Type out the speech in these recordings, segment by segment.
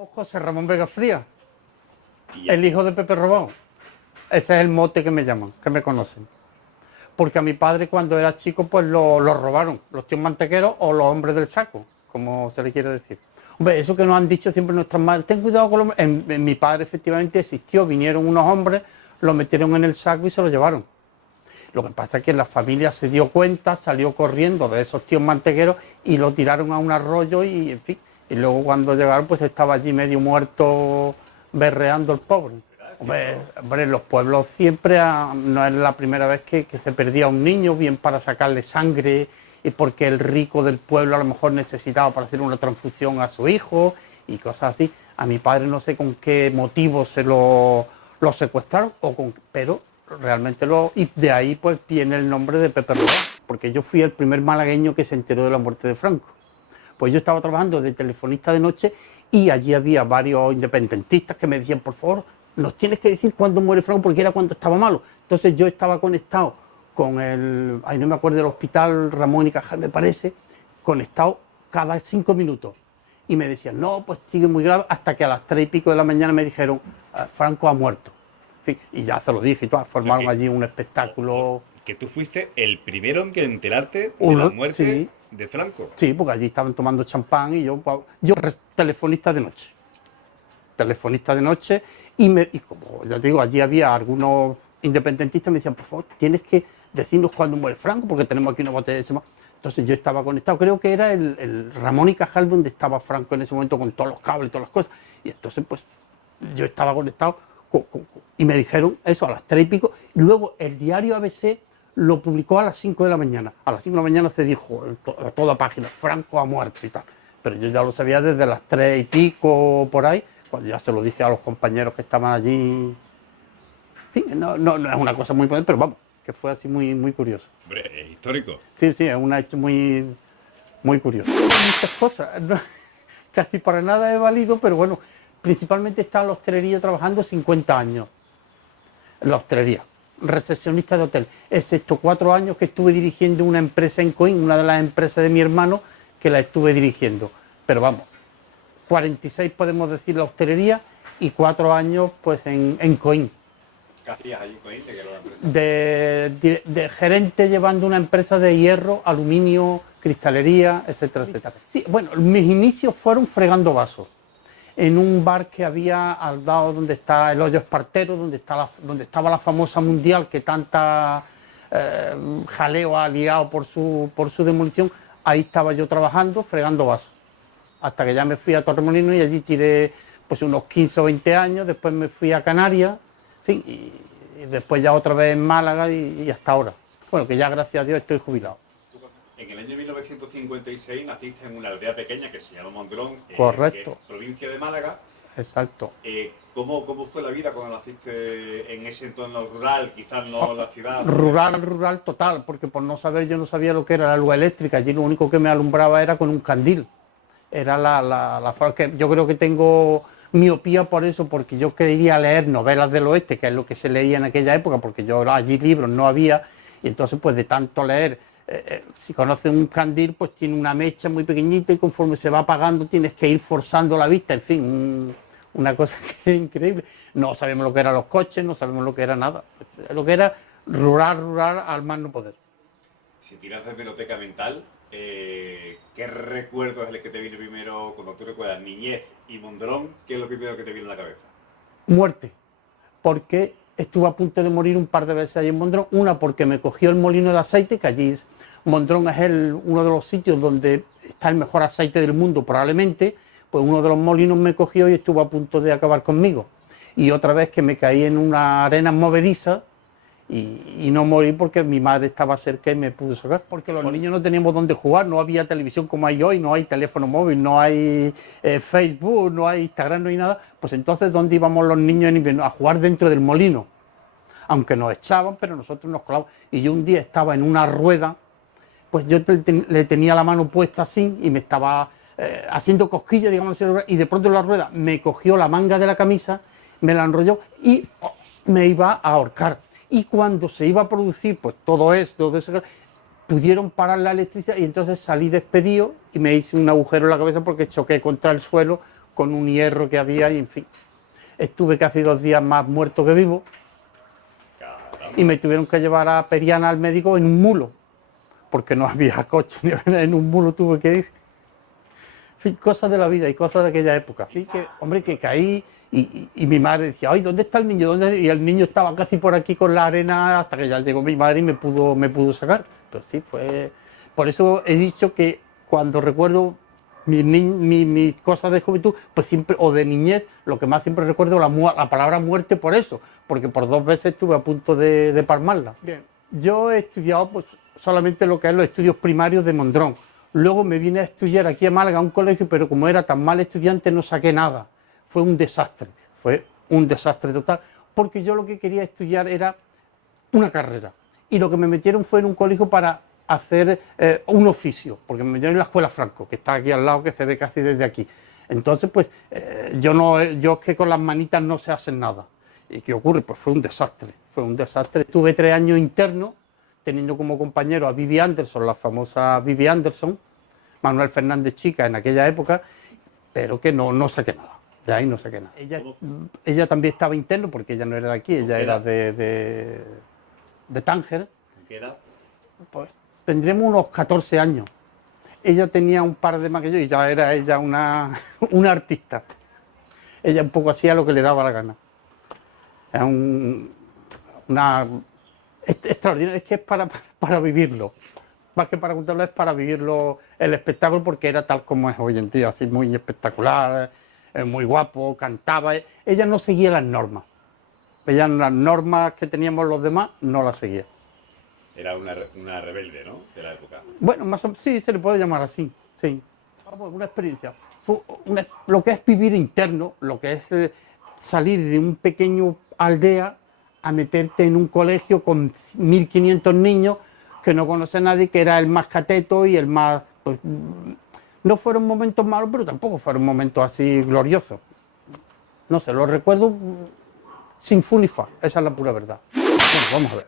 llamo José Ramón Vega Frías, Y el hijo de Pepe Robón. Ese es el mote que me llaman, que me conocen. Porque a mi padre cuando era chico pues lo robaron, los tíos mantequeros o los hombres del saco, como se le quiere decir. Hombre, eso que nos han dicho siempre nuestras madres, ten cuidado con los hombres. En mi padre efectivamente existió, vinieron unos hombres, lo metieron en el saco y se lo llevaron. Lo que pasa es que la familia se dio cuenta, salió corriendo de esos tíos mantequeros y lo tiraron a un arroyo y, en fin, y luego cuando llegaron pues estaba allí medio muerto, berreando el pobre. Hombre, en los pueblos siempre, no es la primera vez que se perdía un niño, bien para sacarle sangre y porque el rico del pueblo a lo mejor necesitaba para hacer una transfusión a su hijo y cosas así. A mi padre no sé con qué motivo se lo secuestraron, pero realmente y de ahí pues viene el nombre de Pepe Roda, porque yo fui el primer malagueño que se enteró de la muerte de Franco. Pues yo estaba trabajando de telefonista de noche y allí había varios independentistas que me decían, por favor, nos tienes que decir cuándo muere Franco, porque era cuando estaba malo. Entonces yo estaba conectado con no me acuerdo, del hospital Ramón y Cajal, me parece, conectado cada 5 minutos. Y me decían, no, pues sigue muy grave, hasta que a las 3 y pico de la mañana me dijeron, Franco ha muerto. En fin, y ya se lo dije y todo, formaron allí un espectáculo. que tú fuiste el primero en que enterarte de la muerte Sí, de Franco. sí, porque allí estaban tomando champán y yo telefonista de noche. Telefonista de noche y como ya te digo, allí había algunos independentistas me decían, por favor, tienes que decirnos cuándo muere Franco porque tenemos aquí una botella de ese más. Entonces yo estaba conectado, creo que era el Ramón y Cajal donde estaba Franco en ese momento con todos los cables y todas las cosas. Y entonces pues yo estaba conectado y me dijeron eso a las 3 y pico. Y luego el diario ABC lo publicó a las 5 de la mañana. A las 5 de la mañana se dijo a toda página, Franco ha muerto y tal. Pero yo ya lo sabía desde las 3 y pico por ahí, cuando ya se lo dije a los compañeros que estaban allí. Sí, no es una cosa muy potente, pero vamos, que fue así muy, muy curioso. Hombre, es histórico. Sí, es un hecho muy, muy curioso. Muchas cosas, casi para nada he valido, pero bueno, principalmente está en la hostelería trabajando 50 años. En la hostelería, recepcionista de hotel, excepto 4 años que estuve dirigiendo una empresa en Coín, una de las empresas de mi hermano, que la estuve dirigiendo. Pero vamos, 46 podemos decir la hostelería y 4 años pues en Coín. ¿Qué hacías allí con que era la empresa? De gerente llevando una empresa de hierro, aluminio, cristalería, etcétera, etcétera. Sí, bueno, mis inicios fueron fregando vasos en un bar que había al lado donde está el Hoyo Espartero, donde estaba la famosa Mundial que tanta jaleo ha liado por su demolición. Ahí estaba yo trabajando, fregando vasos, hasta que ya me fui a Torremolinos y allí tiré pues unos 15 o 20 años. Después me fui a Canarias, en fin, y después ya otra vez en Málaga y hasta ahora. Bueno, que ya gracias a Dios estoy jubilado. En el año 1956 naciste en una aldea pequeña que se llama Mondrón, Correcto. provincia de Málaga. Exacto. ¿Cómo fue la vida cuando naciste en ese entorno rural, quizás no la ciudad? Rural total, porque por no saber yo no sabía lo que era la luz eléctrica. Allí lo único que me alumbraba era con un candil. Era la forma que yo creo que tengo miopía por eso, porque yo quería leer novelas del oeste, que es lo que se leía en aquella época, porque yo allí libros no había, y entonces pues de tanto leer, si conoces un candil pues tiene una mecha muy pequeñita y conforme se va apagando tienes que ir forzando la vista, en fin, una cosa que es increíble. No sabemos lo que eran los coches, no sabemos lo que era nada, lo que era rural al más no poder. Si tiras de hemeroteca mental, ¿qué recuerdo es el que te viene primero cuando tú recuerdas niñez y Mondrón? ¿Qué es lo primero que te viene a la cabeza? Muerte, porque estuve a punto de morir un par de veces allí en Mondrón. Una porque me cogió el molino de aceite, que allí Mondrón es uno de los sitios donde está el mejor aceite del mundo probablemente. Pues uno de los molinos me cogió y estuvo a punto de acabar conmigo. Y otra vez que me caí en una arena movediza y no morí porque mi madre estaba cerca y me pudo sacar, porque los niños no teníamos dónde jugar, no había televisión como hay hoy, no hay teléfono móvil, no hay Facebook, no hay Instagram, no hay nada. Pues entonces, ¿dónde íbamos los niños en invierno? A jugar dentro del molino, aunque nos echaban, pero nosotros nos colábamos. Y yo un día estaba en una rueda, pues yo le tenía la mano puesta así y me estaba haciendo cosquillas, digamos, y de pronto la rueda me cogió la manga de la camisa, me la enrolló y me iba a ahorcar. Y cuando se iba a producir pues todo eso, pudieron parar la electricidad y entonces salí despedido y me hice un agujero en la cabeza porque choqué contra el suelo con un hierro que había y en fin. Estuve casi 2 días más muerto que vivo y me tuvieron que llevar a Periana al médico en un mulo, porque no había coche, en un mulo tuve que ir. En fin, cosas de la vida y cosas de aquella época. Así que, hombre, que caí y mi madre decía, ay, ¿dónde está el niño? ¿Dónde? Y el niño estaba casi por aquí con la arena hasta que ya llegó mi madre y me pudo sacar. Pero sí, fue... Por eso he dicho que cuando recuerdo mis cosas de juventud, pues siempre, o de niñez, lo que más siempre recuerdo es la palabra muerte por eso, porque por 2 veces estuve a punto de palmarla. Bien, yo he estudiado pues solamente lo que es los estudios primarios de Mondrón. Luego me vine a estudiar aquí a Málaga a un colegio, pero como era tan mal estudiante no saqué nada. Fue un desastre total, porque yo lo que quería estudiar era una carrera. Y lo que me metieron fue en un colegio para hacer un oficio, porque me metieron en la Escuela Franco, que está aquí al lado, que se ve casi desde aquí. Entonces, pues, yo es que con las manitas no se hacen nada. ¿Y qué ocurre? Pues fue un desastre, Estuve 3 años interno, teniendo como compañero a Vivi Anderson, la famosa Vivi Anderson, Manuel Fernández Chica en aquella época, pero que no saqué nada. De ahí no saqué nada. Ella también estaba interno, porque ella no era de aquí, ella era de Tánger. ¿Qué edad? Pues tendremos unos 14 años. Ella tenía un par de más que yo y ya era ella una artista. Ella un poco hacía lo que le daba la gana. Era una extraordinaria, es que es para vivirlo. Más que para contarlo, es para vivirlo el espectáculo, porque era tal como es hoy en día, así muy espectacular, muy guapo, cantaba. Ella no seguía las normas. Ella las normas que teníamos los demás no las seguía. Era una rebelde, ¿no? De la época. Bueno, sí, se le puede llamar así, sí. Vamos, una experiencia. Lo que es vivir interno, lo que es salir de un pequeño aldea a meterte en un colegio con 1.500 niños que no conoce a nadie, que era el más cateto y el más... Pues, no fueron momentos malos, pero tampoco fueron momentos así gloriosos. No sé, los recuerdo sin fu ni fa, esa es la pura verdad. Bueno, vamos a ver.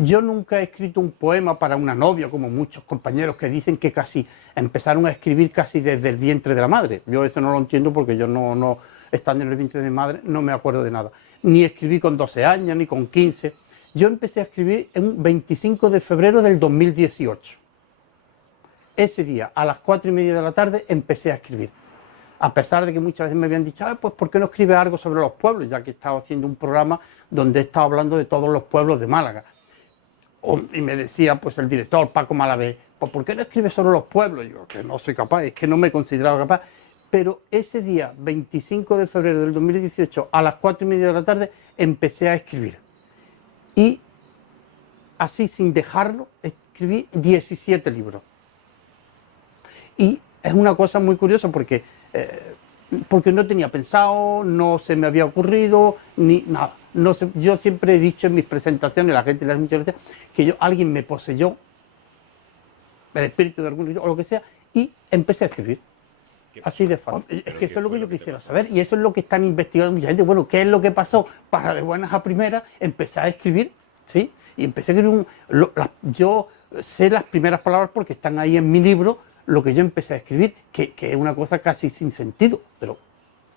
Yo nunca he escrito un poema para una novia, como muchos compañeros que dicen que casi empezaron a escribir casi desde el vientre de la madre. Yo eso no lo entiendo, porque yo no estando en el vientre de mi madre, no me acuerdo de nada. Ni escribí con 12 años, ni con 15. Yo empecé a escribir un 25 de febrero del 2018. Ese día, a las 4:30 de la tarde, empecé a escribir. A pesar de que muchas veces me habían dicho, pues ¿por qué no escribes algo sobre los pueblos? Ya que he estado haciendo un programa donde he estado hablando de todos los pueblos de Málaga. Y me decía pues el director Paco Malavé, pues ¿por qué no escribes sobre los pueblos? Y yo, que no soy capaz, es que no me consideraba capaz. Pero ese día, 25 de febrero del 2018, a las 4:30 de la tarde, empecé a escribir. Y así, sin dejarlo, escribí 17 libros. Y es una cosa muy curiosa porque no tenía pensado, no se me había ocurrido, ni nada. No sé, yo siempre he dicho en mis presentaciones, la gente le hace muchas veces, que alguien me poseyó, el espíritu de algún libro, o lo que sea, y empecé a escribir. Así de fácil. Es que eso es lo que yo quisiera saber, y eso es lo que están investigando mucha gente. Bueno, ¿qué es lo que pasó? Para de buenas a primeras empecé a escribir, ¿sí? Y empecé a escribir yo sé las primeras palabras porque están ahí en mi libro, lo que yo empecé a escribir, que es una cosa casi sin sentido, pero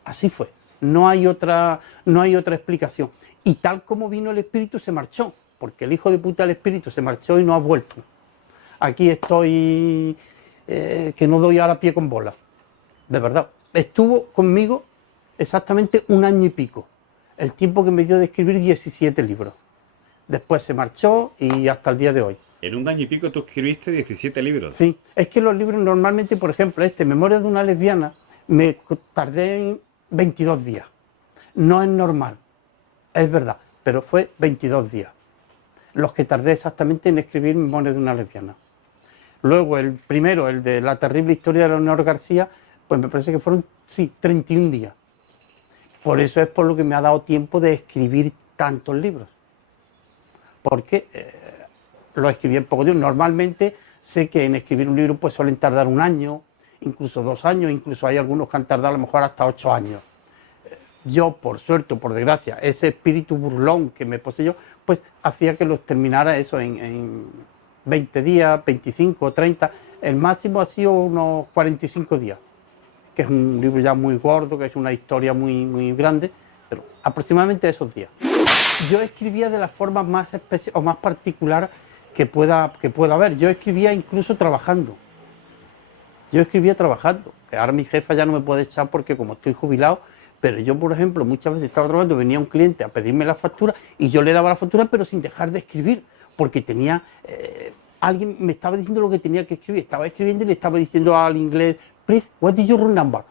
así fue. No hay otra explicación. Y tal como vino el espíritu, se marchó, porque el hijo de puta del espíritu se marchó y no ha vuelto. Aquí estoy, que no doy ahora pie con bola, de verdad. Estuvo conmigo exactamente 1 año y pico, el tiempo que me dio de escribir 17 libros. Después se marchó y hasta el día de hoy. En 1 año y pico tú escribiste 17 libros. Sí, es que los libros normalmente, por ejemplo, Memorias de una lesbiana, me tardé en 22 días. No es normal, es verdad, pero fue 22 días los que tardé exactamente en escribir Memorias de una lesbiana. Luego el primero, el de La terrible historia de Leonor García, pues me parece que fueron, sí, 31 días. Por eso es por lo que me ha dado tiempo de escribir tantos libros. Porque lo escribí en poco tiempo. Normalmente sé que en escribir un libro pues suelen tardar 1 año, incluso 2 años, incluso hay algunos que han tardado a lo mejor hasta 8 años. Yo, por suerte o por desgracia, ese espíritu burlón que me poseyó, pues hacía que los terminara eso en 20 días, 25, 30, el máximo ha sido unos 45 días. que es un libro ya muy gordo, que es una historia muy grande, pero aproximadamente esos días. Yo escribía de las formas más o más particular que pueda haber. Yo escribía incluso trabajando. Yo escribía trabajando, que ahora mi jefa ya no me puede echar porque como estoy jubilado, pero yo, por ejemplo, muchas veces estaba trabajando, venía un cliente a pedirme la factura y yo le daba la factura, pero sin dejar de escribir, porque tenía, alguien me estaba diciendo lo que tenía que escribir, estaba escribiendo y le estaba diciendo al inglés, please, what is your room number?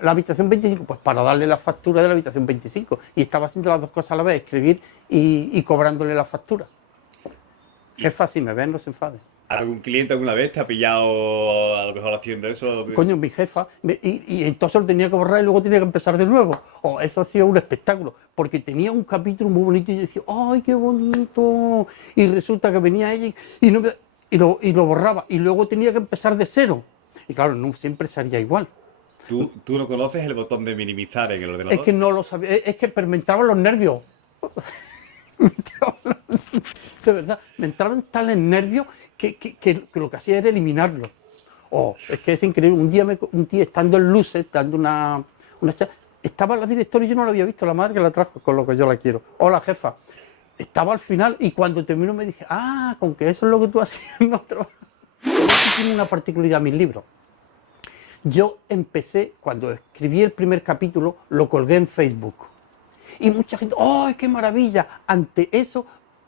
La habitación 25, pues para darle la factura de la habitación 25, y estaba haciendo las dos cosas a la vez, escribir y cobrándole la factura. Jefa, si me ven, no se enfade. ¿Algún cliente alguna vez te ha pillado a lo mejor haciendo eso? Coño, mi jefa, y entonces lo tenía que borrar y luego tenía que empezar de nuevo. Eso hacía un espectáculo, porque tenía un capítulo muy bonito y yo decía, ¡ay, qué bonito! Y resulta que venía ella y lo borraba, y luego tenía que empezar de cero. Y claro, no siempre sería igual. ¿Tú no conoces el botón de minimizar en el ordenador? Es que no lo sabía, pero me entraban los nervios. De verdad, me entraban tales nervios que lo que hacía era eliminarlo. Es que es increíble. Un día estando en Luces, dando una charla, estaba la directora y yo no la había visto, la madre que la trajo, con lo que yo la quiero. Hola, jefa. Estaba al final y cuando terminó me dije, con que eso es lo que tú hacías en otro. Tiene una particularidad mis libros. Yo empecé, cuando escribí el primer capítulo, lo colgué en Facebook. Y mucha gente, ¡ay, qué maravilla! Ante eso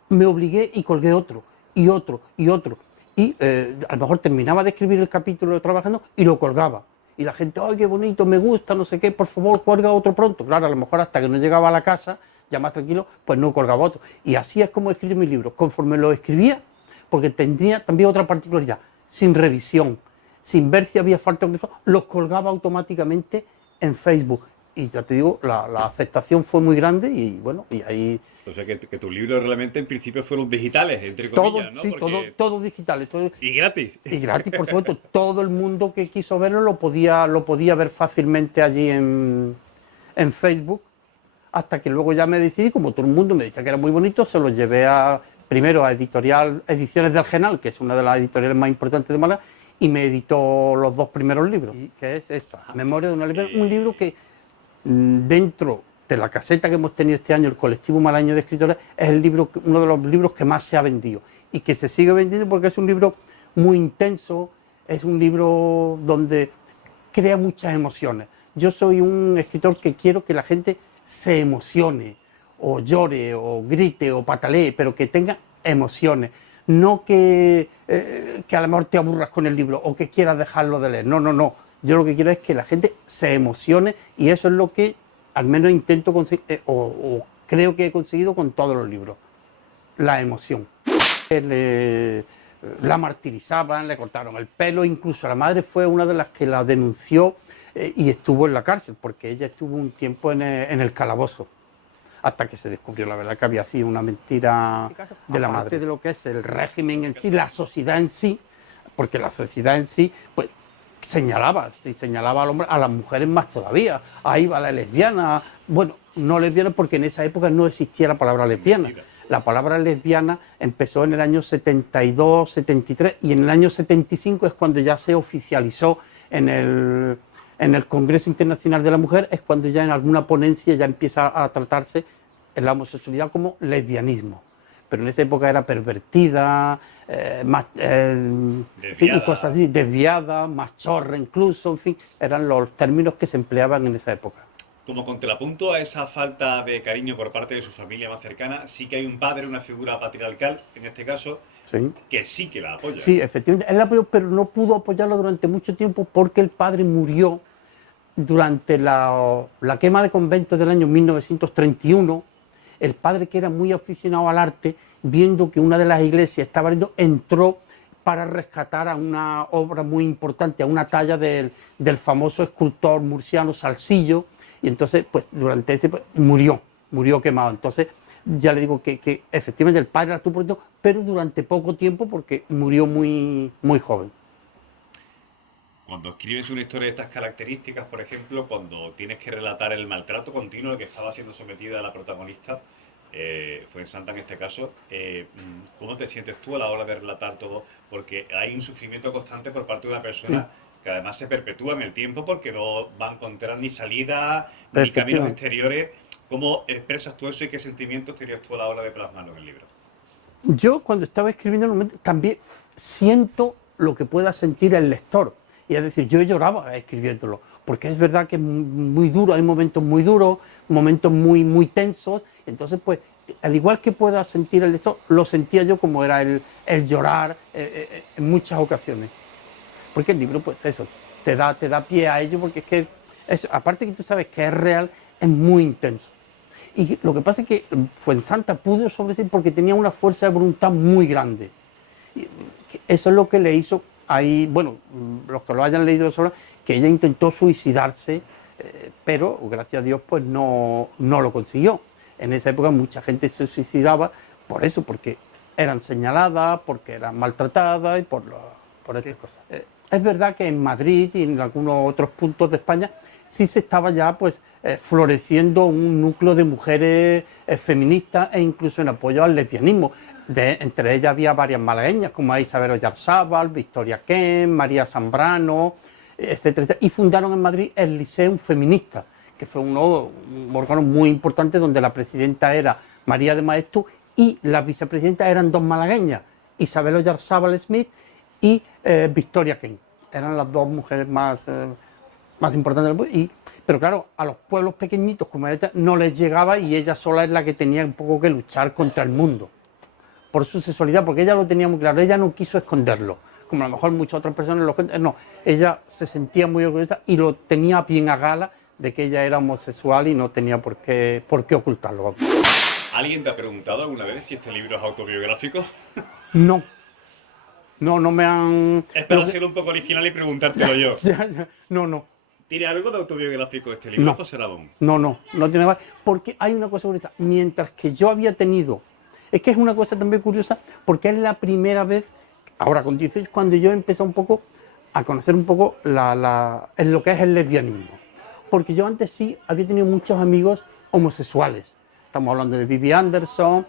me obligué y colgué otro, y otro, y otro. Y a lo mejor terminaba de escribir el capítulo trabajando y lo colgaba. Y la gente, ¡ay, qué bonito, me gusta, no sé qué, por favor, cuelga otro pronto! Claro, a lo mejor hasta que no llegaba a la casa, ya más tranquilo, pues no colgaba otro. Y así es como escribí mis libros. Conforme los escribía, porque tendría también otra particularidad, sin revisión, sin ver si había falta de eso, los colgaba automáticamente en Facebook. Y ya te digo, la aceptación fue muy grande y bueno, y ahí... O sea, que tus libros realmente en principio fueron digitales, entre comillas, ¿no? Sí, Porque... todo digital. Y gratis. Y gratis, por supuesto. Todo el mundo que quiso verlo lo podía ver fácilmente allí en Facebook, hasta que luego ya me decidí, como todo el mundo me decía que era muy bonito, se lo llevé primero a Ediciones del Genal, que es una de las editoriales más importantes de Málaga, y me editó los dos primeros libros, que es esta, Memoria de una librera, un libro que dentro de la caseta que hemos tenido este año, el colectivo malagueño de escritores, es uno de los libros que más se ha vendido y que se sigue vendiendo porque es un libro muy intenso, es un libro donde crea muchas emociones. Yo soy un escritor que quiero que la gente se emocione, o llore, o grite, o patalee, pero que tenga emociones. No que a lo mejor te aburras con el libro o que quieras dejarlo de leer. No. Yo lo que quiero es que la gente se emocione y eso es lo que al menos intento conseguir, o creo que he conseguido con todos los libros. La emoción. La martirizaban, le cortaron el pelo, incluso la madre fue una de las que la denunció y estuvo en la cárcel, porque ella estuvo un tiempo en el calabozo, hasta que se descubrió la verdad que había sido una mentira de la madre. De lo que es el régimen en sí, la sociedad en sí, porque la sociedad en sí, pues señalaba al hombre, a las mujeres más todavía. Ahí va la lesbiana, bueno, no lesbiana porque en esa época no existía la palabra lesbiana. La palabra lesbiana empezó en el año 72, 73 y en el año 75 es cuando ya se oficializó en el Congreso Internacional de la Mujer, es cuando ya en alguna ponencia ya empieza a tratarse la homosexualidad como lesbianismo. Pero en esa época era pervertida, en fin, y cosas así, desviada, machorra incluso, en fin, eran los términos que se empleaban en esa época. Como contrapunto a esa falta de cariño por parte de su familia más cercana, sí que hay un padre, una figura patriarcal, en este caso, sí, que sí que la apoya. Sí, efectivamente, él la apoyó, pero no pudo apoyarla durante mucho tiempo porque el padre murió durante la quema de conventos del año 1931. El padre, que era muy aficionado al arte, viendo que una de las iglesias estaba ardiendo, entró para rescatar a una obra muy importante, a una talla del famoso escultor murciano Salsillo, y entonces, pues durante ese, murió quemado. Entonces, ya le digo que efectivamente el padre la estuvo poniendo, pero durante poco tiempo porque murió muy joven. Cuando escribes una historia de estas características, por ejemplo, cuando tienes que relatar el maltrato continuo al que estaba siendo sometida la protagonista, Fuensanta en este caso, ¿cómo te sientes tú a la hora de relatar todo? Porque hay un sufrimiento constante por parte de una persona que además se perpetúa en el tiempo porque no va a encontrar ni salida ni caminos exteriores. ¿Cómo expresas tú eso y qué sentimientos tenías tú a la hora de plasmarlo en el libro? Yo cuando estaba escribiendo también siento lo que pueda sentir el lector. Y es decir, yo lloraba escribiéndolo, porque es verdad que es muy duro, hay momentos muy duros, momentos muy tensos. Entonces, pues, al igual que pueda sentir el lector, lo sentía yo como era el llorar en muchas ocasiones. Porque el libro, pues eso, te da pie a ello, porque es que, aparte que tú sabes que es real, es muy intenso. Y lo que pasa es que Fuensanta pudo sobresalir porque tenía una fuerza de voluntad muy grande. Y eso es lo que le hizo ahí, bueno, los que lo hayan leído sobre, que ella intentó suicidarse, pero gracias a Dios pues no lo consiguió. En esa época mucha gente se suicidaba por eso, porque eran señaladas, porque eran maltratadas y por estas cosas. Es verdad que en Madrid y en algunos otros puntos de España sí se estaba ya pues floreciendo un núcleo de mujeres feministas e incluso en apoyo al lesbianismo. Entre ellas había varias malagueñas como Isabel Oyarzábal, Victoria Kent, María Zambrano, etcétera, etcétera, y fundaron en Madrid el Liceo Feminista, que fue un órgano muy importante donde la presidenta era María de Maeztu y las vicepresidentas eran dos malagueñas, Isabel Oyarzábal Smith y Victoria Kent. Eran las dos mujeres más importantes del pueblo. Pero claro, a los pueblos pequeñitos como esta no les llegaba y ella sola es la que tenía un poco que luchar contra el mundo por su sexualidad, porque ella lo tenía muy claro, ella no quiso esconderlo, como a lo mejor muchas otras personas lo cuentan, no, ella se sentía muy orgullosa y lo tenía bien a gala de que ella era homosexual y no tenía por qué ocultarlo. ¿Alguien te ha preguntado alguna vez si este libro es autobiográfico? No me han... Es para ser un poco original y preguntártelo yo. No. ¿Tiene algo de autobiográfico este libro, José Labón? No tiene nada, porque hay una cosa curiosa, mientras que yo había tenido, es que es una cosa también curiosa, porque es la primera vez, ahora con 18, cuando yo empecé un poco a conocer un poco en lo que es el lesbianismo, porque yo antes sí había tenido muchos amigos homosexuales. Estamos hablando de Vivi Anderson,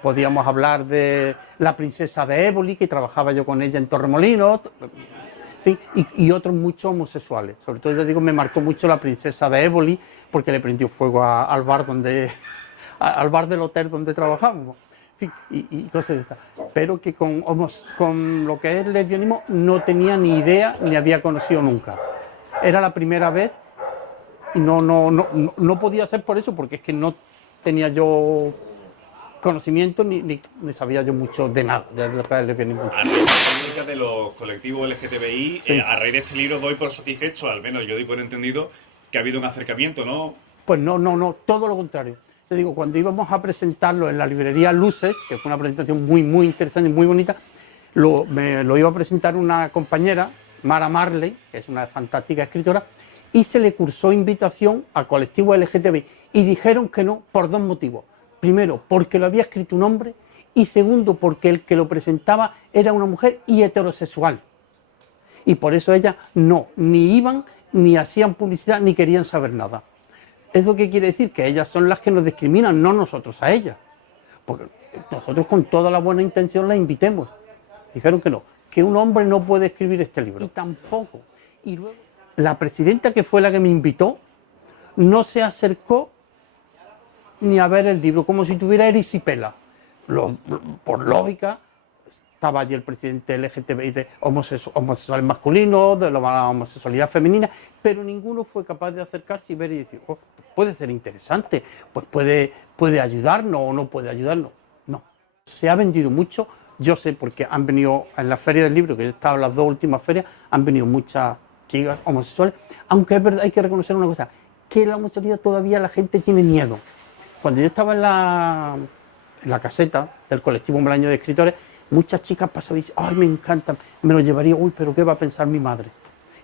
podíamos hablar de la princesa de Éboli, que trabajaba yo con ella en Torremolinos, ¿sí? Y otros muchos homosexuales. Sobre todo, ya digo, me marcó mucho la princesa de Éboli, porque le prendió fuego al bar al bar del hotel donde trabajábamos. En fin, y cosas de estas. Pero que con lo que es el lesbianismo no tenía ni idea ni había conocido nunca. Era la primera vez y no podía ser por eso, porque es que no tenía yo conocimiento ni sabía yo mucho de nada de lo que es el lesbianismo. A raíz de los colectivos LGTBI, Sí. A raíz de este libro doy por satisfecho, al menos yo doy por entendido, que ha habido un acercamiento, ¿no? Pues no, todo lo contrario. Te digo, cuando íbamos a presentarlo en la librería Luces, que fue una presentación muy interesante, muy bonita, lo iba a presentar una compañera, Mara Marley, que es una fantástica escritora, y se le cursó invitación a colectivos LGTBI y dijeron que no por dos motivos. Primero, porque lo había escrito un hombre, y segundo, porque el que lo presentaba era una mujer y heterosexual. Y por eso ellas ni iban, ni hacían publicidad, ni querían saber nada. ¿Eso qué quiere decir? Que ellas son las que nos discriminan, no nosotros a ellas. Porque nosotros con toda la buena intención las invitemos. Dijeron que no, que un hombre no puede escribir este libro. Y tampoco. Y luego, la presidenta, que fue la que me invitó, no se acercó ni a ver el libro, como si tuviera erisipela. Por lógica, estaba allí el presidente LGTBI de homosexuales masculinos, de la homosexualidad femenina, pero ninguno fue capaz de acercarse y ver y decir, oh, puede ser interesante, pues puede ayudarnos o no puede ayudarnos. No, se ha vendido mucho, yo sé porque han venido en la feria del libro, que yo estaba en las dos últimas ferias, han venido muchas chicas homosexuales, aunque es verdad, hay que reconocer una cosa, que la homosexualidad todavía la gente tiene miedo. Cuando yo estaba en la caseta del colectivo Un Año de Escritores, muchas chicas pasaban y decían, ay, me encanta, me lo llevaría, uy, pero ¿qué va a pensar mi madre?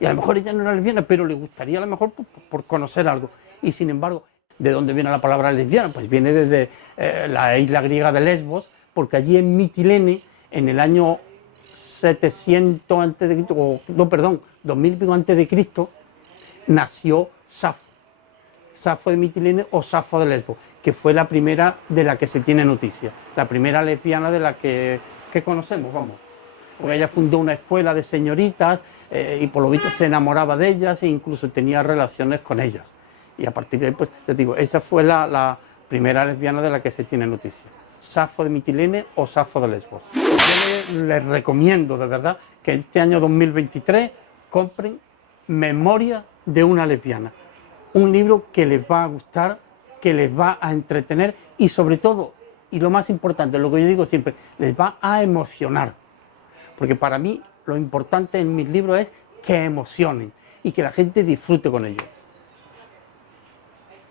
Y a lo mejor ella no era lesbiana, pero le gustaría a lo mejor por conocer algo. Y sin embargo, ¿de dónde viene la palabra lesbiana? Pues viene desde la isla griega de Lesbos, porque allí en Mitilene, en el año 700 a.C., o no, perdón, 2000 y pico a.C., nació Safo. Safo de Mitilene o Safo de Lesbos, que fue la primera de la que se tiene noticia, la primera lesbiana de la que conocemos, vamos. Porque ella fundó una escuela de señoritas y por lo visto se enamoraba de ellas e incluso tenía relaciones con ellas. Y a partir de ahí, pues te digo, esa fue la primera lesbiana de la que se tiene noticia. Safo de Mitilene o Safo de Lesbos. Yo les recomiendo de verdad que este año 2023 compren Memoria de una lesbiana. Un libro que les va a gustar, que les va a entretener y sobre todo, y lo más importante, lo que yo digo siempre, les va a emocionar. Porque para mí lo importante en mis libros es que emocionen y que la gente disfrute con ellos.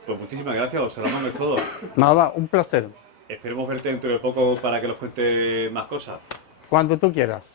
Pues muchísimas gracias, José Ramón, es todo. Nada, un placer. Esperemos verte dentro de poco para que nos cuentes más cosas. Cuando tú quieras.